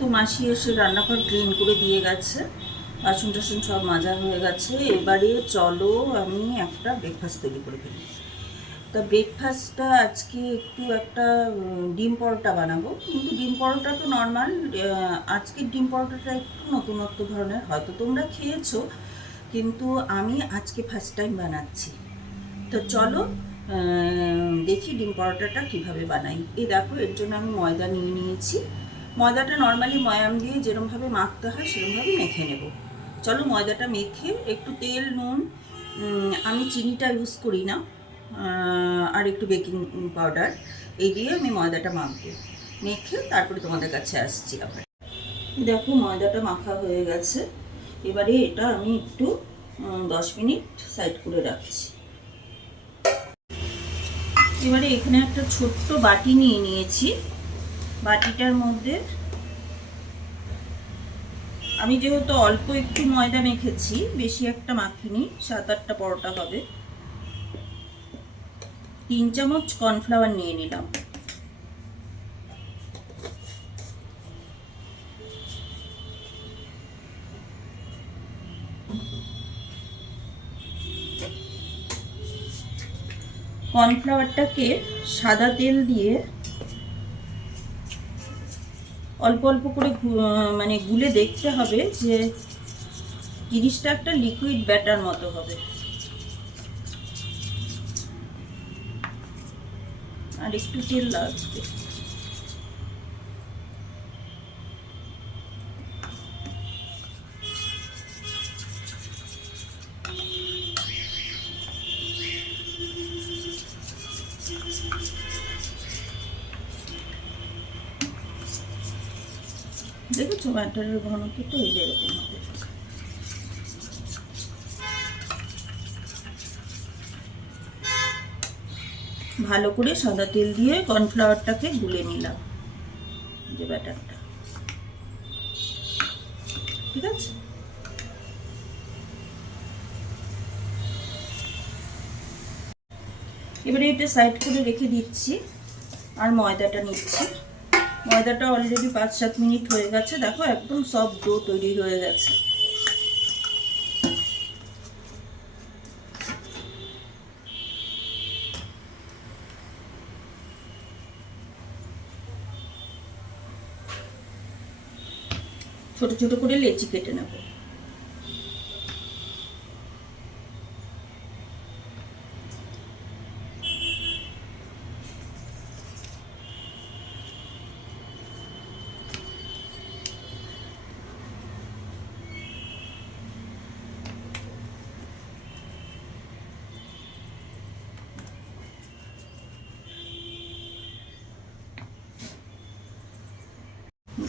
তো মাসি এসে রান্নাঘর ক্লিন করে দিয়ে গেছে, বাসন টাসন সব মাজা হয়ে গেছে। এবারে চলো আমি একটা ব্রেকফাস্ট তৈরি করে ফেলি। তা ব্রেকফাস্টটা আজকে একটা ডিম পরোটা বানাবো, কিন্তু ডিম পরোটা তো নর্মাল। আজকের ডিম পরোটাটা একটু নতুনত্ব ধরনের, হয়তো তোমরা খেয়েছো, কিন্তু আমি আজকে ফার্স্ট টাইম বানাচ্ছি। তো চলো দেখি ডিম পরোটাটা কিভাবে বানাই। এই দেখো, এর জন্য আমি ময়দা নিয়ে নিয়েছি। ময়দাটা নর্মালি ময়াম দিয়ে যেরকমভাবে মাখতে হয় সেরকমভাবে মেখে নেব। চলো ময়দাটা মেখে একটু তেল, নুন, আমি চিনিটা ইউজ করি না, আর একটু বেকিং পাউডার, এই দিয়ে আমি ময়দাটা মাখবো। মেখে তারপরে তোমাদের কাছে আসছি আবার। দেখো ময়দাটা মাখা হয়ে গেছে। এবারে এটা আমি একটু 10 মিনিট সাইড করে রাখছি। এবারে এখানে একটা ছোট্ট বাটি নিয়ে নিয়েছি। বাটিটার মধ্যে আমি যেহেতু অল্প একটু ময়দা মেখেছি, বেশি একটা মাখিনি, 7-8টা পরোটা হবে, 3 চামচ কর্নফ্লাওয়ার নিয়ে নিলাম। কর্নফ্লাওয়ারটাকে সাদা তেল দিয়ে অল্প অল্প করে মানে গুলে দেখতে হবে যে জিনিসটা একটা লিকুইড ব্যাটার মতো হবে। আর একটু তেল লাগবে। দেখেছো ব্যাটারের ঘনত্বটা এই যে এরকম হবে। ভালো করে সাদা তেল দিয়ে কর্নফ্লাওয়ারটাকে গুলে নিলাম, যে ব্যাটারটা, ঠিক আছে। এবারে এটা সাইড করে রেখে দিচ্ছি, আর ময়দাটা নিচ্ছি। ময়দাটা অলরেডি 5-7 মিনিট হয়ে গেছে, দেখো একদম সফট ডো তৈরি হয়ে গেছে। ছোট ছোট করে লেচি কেটে নেব।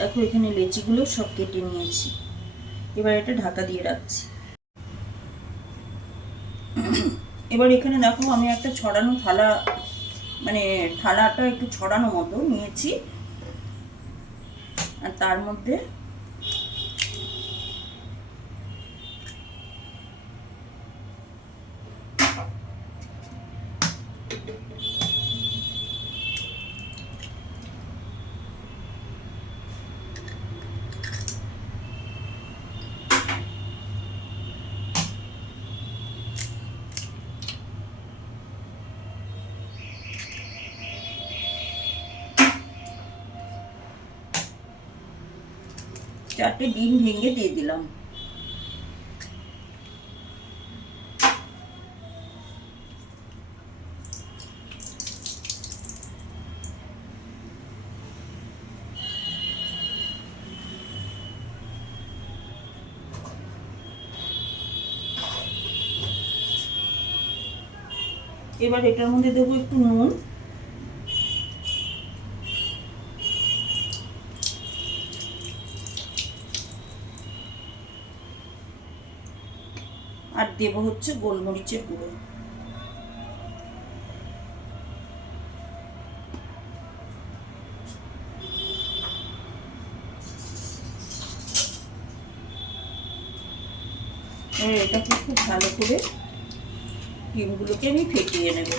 দেখো এখানে লেচিগুলো সব কেটে নিয়েছি। এবার এটা ঢাকা দিয়ে রাখছি। এবার এখানে দেখো আমি একটা ছড়ানো থালা, মানে থালাটা একটু ছড়ানো মতো নিয়েছি, আর তার মধ্যে চারটে ডিম ভেঙে দিয়ে দিলাম। এবার এটার মধ্যে দেবো একটু নুন, আর দেব হচ্ছে গোলমরিচের গুঁড়ো। এটাকে খুব ভালো করে ডিমগুলোকে আমি ফেটিয়ে নেব।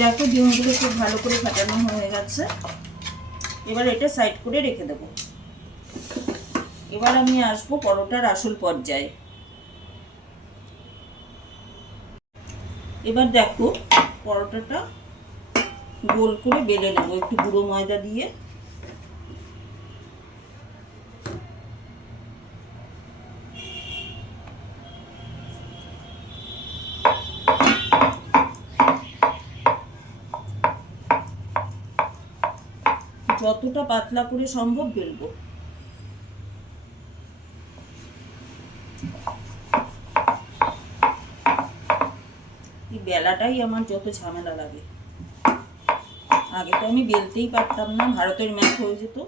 দেখো ডিমগুলো খুব ভালো করে ফাটানো হয়ে গেছে। এবার এটা সাইড করে রেখে দেবো। এবার আমি আসবো পরোটার আসল পর্যায়ে। এবার দেখো পরোটাটা গোল করে বেলে নেবো একটু গুঁড়ো ময়দা দিয়ে। যতটা পাতলা করে সম্ভব বেলবো। এই বেলাটাই আমার যত ঝামেলা লাগে। আগে তো আমি বেলতেই পারতাম না, ভারতের ম্যাপ হয়ে যেত।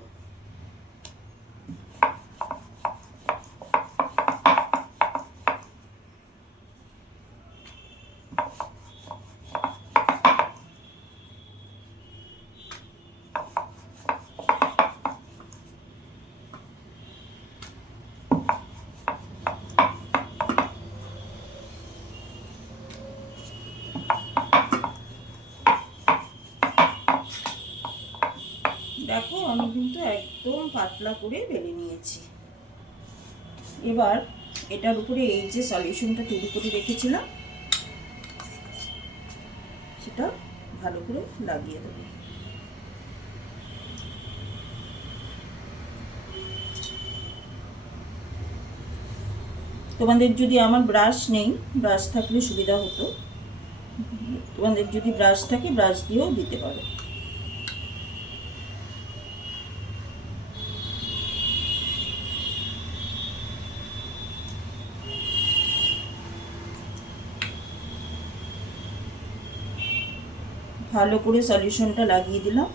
দেখো আমি কিন্তু একদম পাতলা করে বেলে নিয়েছি। এবার এটার উপরে এই যে সলিউশনটা তৈরি করে রেখেছিলাম সেটা ভালো করে লাগিয়ে দেবো। তোমাদের যদি, আমার ব্রাশ নেই, ব্রাশ থাকলে সুবিধা হতো, তোমাদের যদি ব্রাশ থাকে ব্রাশ দিয়েও দিতে পারো। ভালো করে সলিউশনটা লাগিয়ে দিলাম।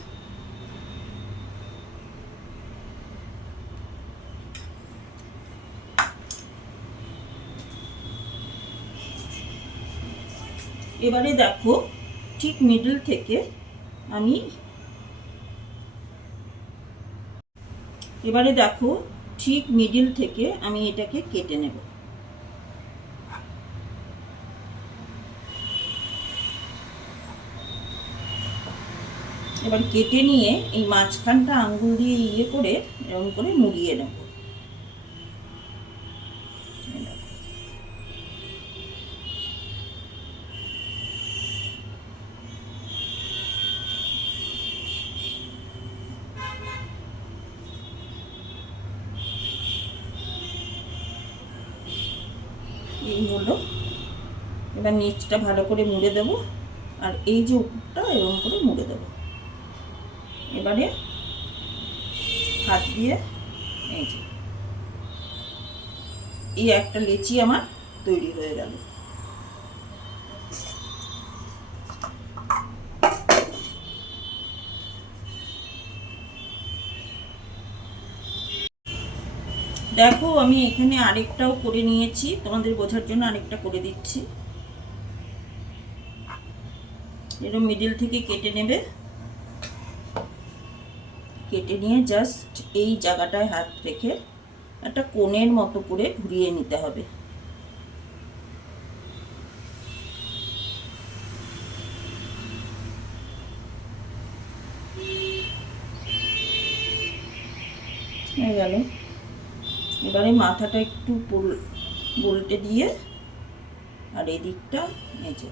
এবারে দেখো ঠিক মিডল থেকে আমি এটাকে কেটে নেব। এবার কেটে নিয়ে এই মাঝখানটা আঙ্গুল দিয়ে ইয়ে করে এরকম করে মুড়িয়ে নেব। এই হলো। এবার নিচটা ভালো করে মুড়ে দেব, আর এই যে উপরটা এরকম করে মুড়ে দেব। এবারে হাত দিয়ে এই যে এই একটা লেচি আমার তৈরি হয়ে গেল। দেখো আমি এখানে আরেকটাও করে নিয়েছি, তোমাদের বোঝার জন্য আরেকটা করে দিচ্ছি। এরকম মিডল থেকে কেটে নেবে, কেটে নিয়ে জাস্ট এই জায়গাটায় হাত রেখে একটা কোণের মতো করে ঘুরিয়ে নিতে হবে। হয়ে গেল। এবারে মাথাটা একটু উল্টে দিয়ে আর এই দিকটা এই যে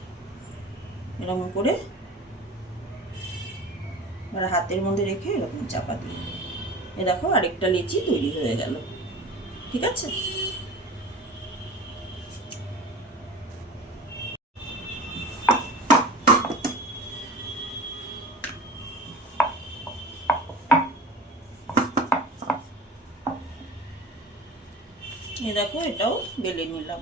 এরকম করে আর হাতের মধ্যে রেখে এরকম চাপা দিয়ে এ দেখো আরেকটা লিচি তৈরি হয়ে গেল। ঠিক আছে, এ দেখো এটাও বেলে নিলাম।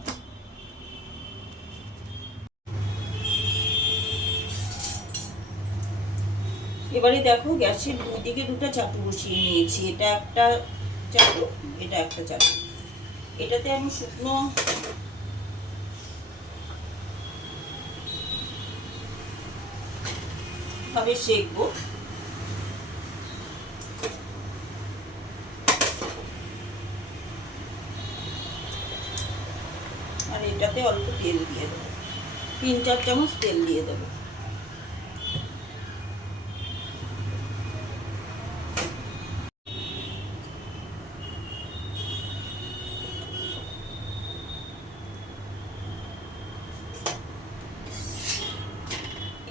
এবারে দেখো গ্যাসের দুই দিকে দুটো চাটু বসিয়ে নিয়েছি। এটা একটা চাটু, এটা একটা চাটু। এটাতে আমি শুকনো ভাবে সেঁকবো। আর এটাতে অল্প তেল দিয়ে দেবো, 3-4 চামচ তেল দিয়ে দেবো।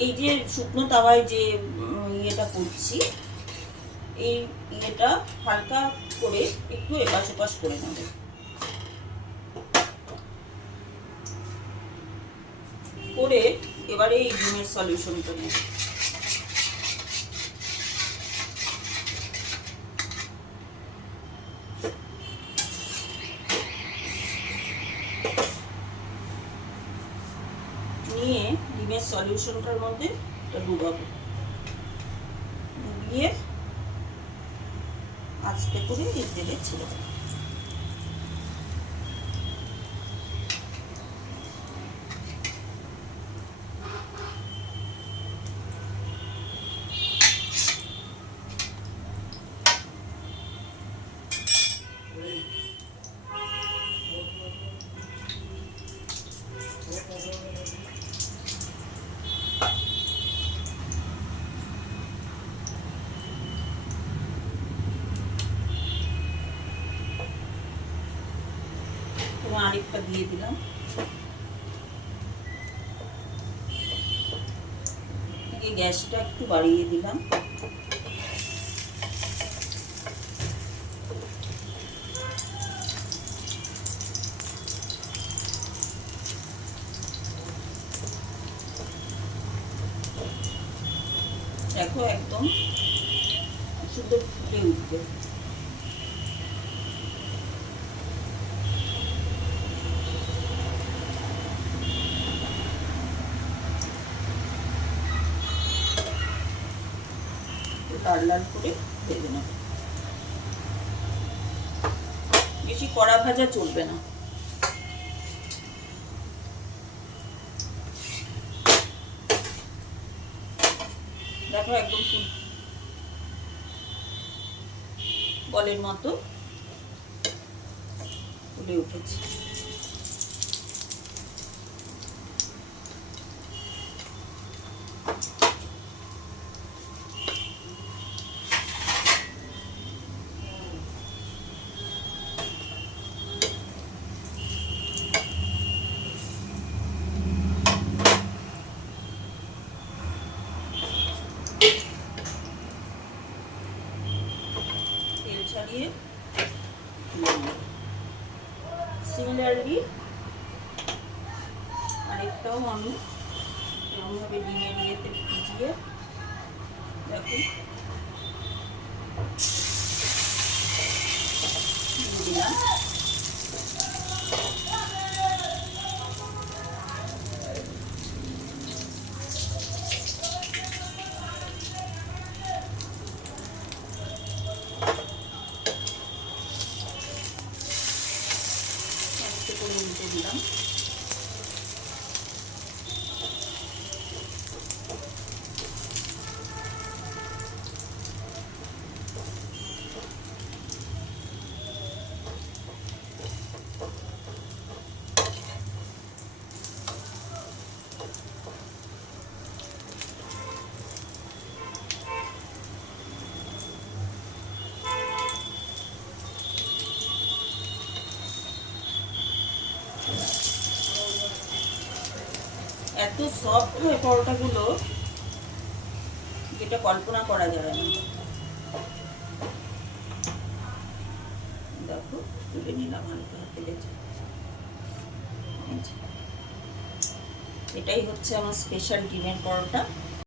এই যে শুকনো তাওয়ায় যে ইয়েটা করছি, এই ইয়েটা হালকা করে একটু এপাশ ওপাশ করে নেব। করে এবারে এই ডিমের সলিউশনটা নেব। নিয়ে ডিমের সলিউশনটার মধ্যে ডুবাবো, ডুবিয়ে আস্তে করে এই তেলে ছেড়ে দেবো। আরেকটা দিয়ে দিলাম। গ্যাসটা একটু বাড়িয়ে দিলাম। দেখো একদম সুন্দর ফুটে উঠবে। লাল লাল করে ভেজে নেব, বেশি কড়া ভাজা চলবে না। দেখো একদম বলের মতো ফুলে উঠেছে। তেল ছাড়িয়ে সিমিলারলি আরেকটাও আমি এরকমভাবে ডিমের ইয়েতে ভিজিয়ে দেখুন দিলাম। করে উল্টে দিলাম। এত সফট হয় পরোটাগুলো যেটা কল্পনা করা যায় না। দেখো তুলে নিলাম হালকা তেলে। এটাই হচ্ছে আমার স্পেশাল ডিমের পরোটা।